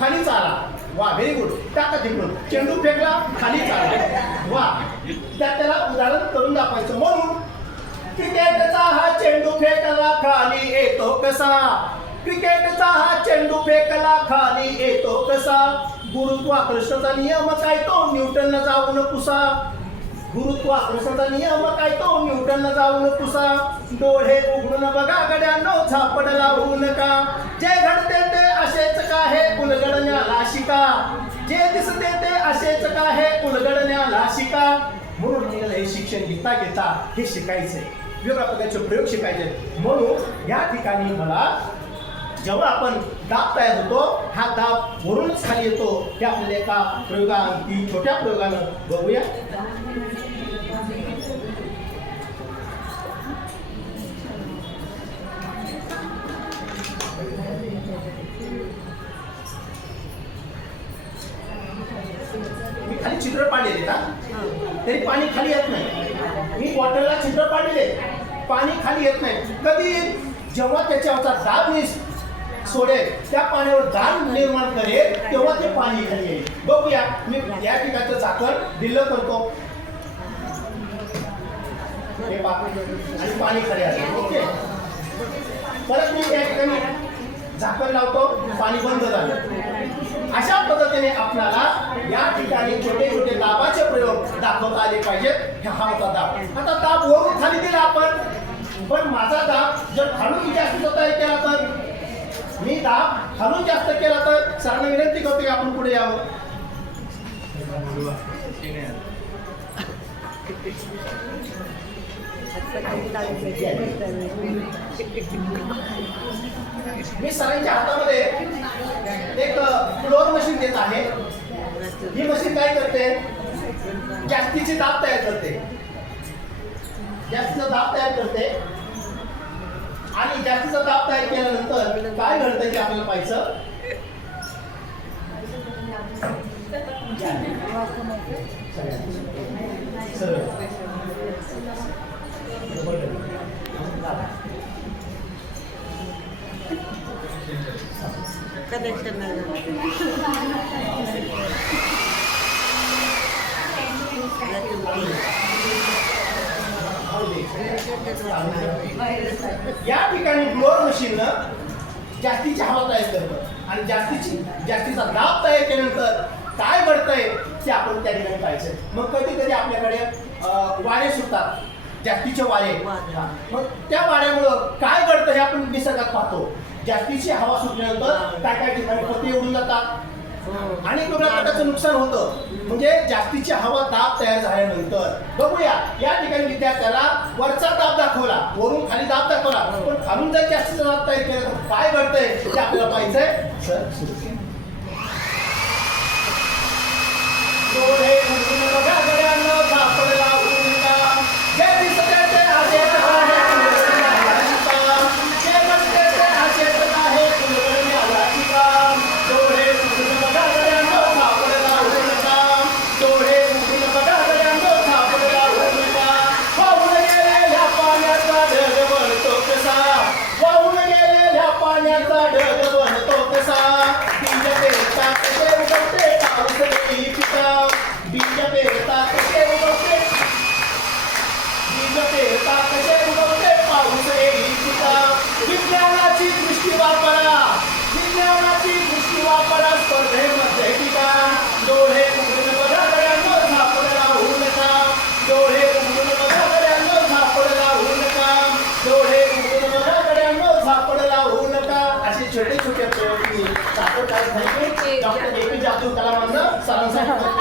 खाली चाला. वा व्हेरी गुड टाका तिकडून चेंडू फेकला खाली चाला. वा. त्यात त्याला उदाहरण करून दाखवायचं. म्हणून क्रिकेटचा हा चेंडू फेकला खाली येतो कसा? क्रिकेटचा हा चेंडू फेकला खाली येतो कसा? गुरुत्वाकर्षणाचा नियम काय तो? न्यूटन जाऊन पुसा. गुरुत्वाकर्षणाचा नियम काय तो? न्यूटन जाऊन पुसा. डोळे उघडून बघा गड्यांनो झापड लावू नका. जे घडते उलगडण्याला शिका जे दिसते ते असेच का हे उलगडण्याला शिका म्हणून आपल्याला हे शिक्षण घेता घेता हे शिकायचंय. वेगवेगळ्या प्रकारचे प्रयोग शिकायचे. म्हणून या ठिकाणी मला जेव्हा आपण दाब तयार होतो हा दाब वरूनच खाली येतो. हे आपल्याला एका प्रयोगाअंती छोट्या प्रयोगानं बघूया. छिद्र खाली पाडलेले का? तरी पाणी खाली येत नाही. मी बॉटलला चित्र पाडलेले पाणी खाली येत नाही. कधी? जेव्हा त्याच्यावरचा दाब मी सोडेल त्या पाण्यावर दाब निर्माण करेल तेव्हा ते पाणी खाली येईल. बघूया. मी या ठिकाणचं झाकण दिलं करतो. हे आणि पाणी खाली असेल ओके. परत मी त्या ठिकाणी झाकण लावतो. पाणी बंद झालं. अशा पद्धतीने आपल्याला या ठिकाणी छोटे छोटे प्रयोग दाखवता आले पाहिजेत हा होता दाब. आता दाब वरून खाली दिला आपण. पण माझा दाब जर खालून जास्त होता केला तर? मी दाब खालून जास्त केला तर? सरांना विनंती करतो की आपण पुढे यावं. मी सरांच्या हातामध्ये एक फ्लोअर मशीन देत आहे. ही मशीन काय करते? जास्तीची दाब तयार करते. जास्तीचा दाब तयार करते. आणि जास्तीचा दाब तयार केल्यानंतर काय घडतं की आपल्याला पाहायचं? कनेक्शन नाही. या ठिकाणी ब्लोअर मशीननं जास्तीची हवा तयार करतं. आणि जास्तीची जास्तीचा दाब तयार केल्यानंतर काय घडतंय ते आपण त्या ठिकाणी पाहायचं. मग कधी कधी आपल्याकडे वारे सुटतात जास्तीचे वारे. मग त्या वाऱ्यामुळं काय घडतं हे आपण निसर्गात पाहतो. जास्तीची हवा सुटल्यानंतर काय काय ठिकाणी पती उडून जातात? हो. आणि वेगळ्या प्रकारचं नुकसान होतं? म्हणजे जास्तीची हवा दाब तयार झाल्यानंतर. बघूया या ठिकाणी विद्यार्थ्याला वरचा दाब दाखवला वरून खाली दाब दाखवला. पण खालून जर जास्तीचा दाब तयार केला तर काय घडतंय? ते आपल्याला पाहिजे sir eu quero você, pra você daí ficar bicha preta, eu quero você. Bicha preta, eu quero você, pra você daí ficar bicha nativos que vai parar, bicha nativos que vai parar, perdemos. छोटे छोटे प्रयोग मी सादर करत नाही doctor A P जे अब्दुल कलामांना सरांसाठी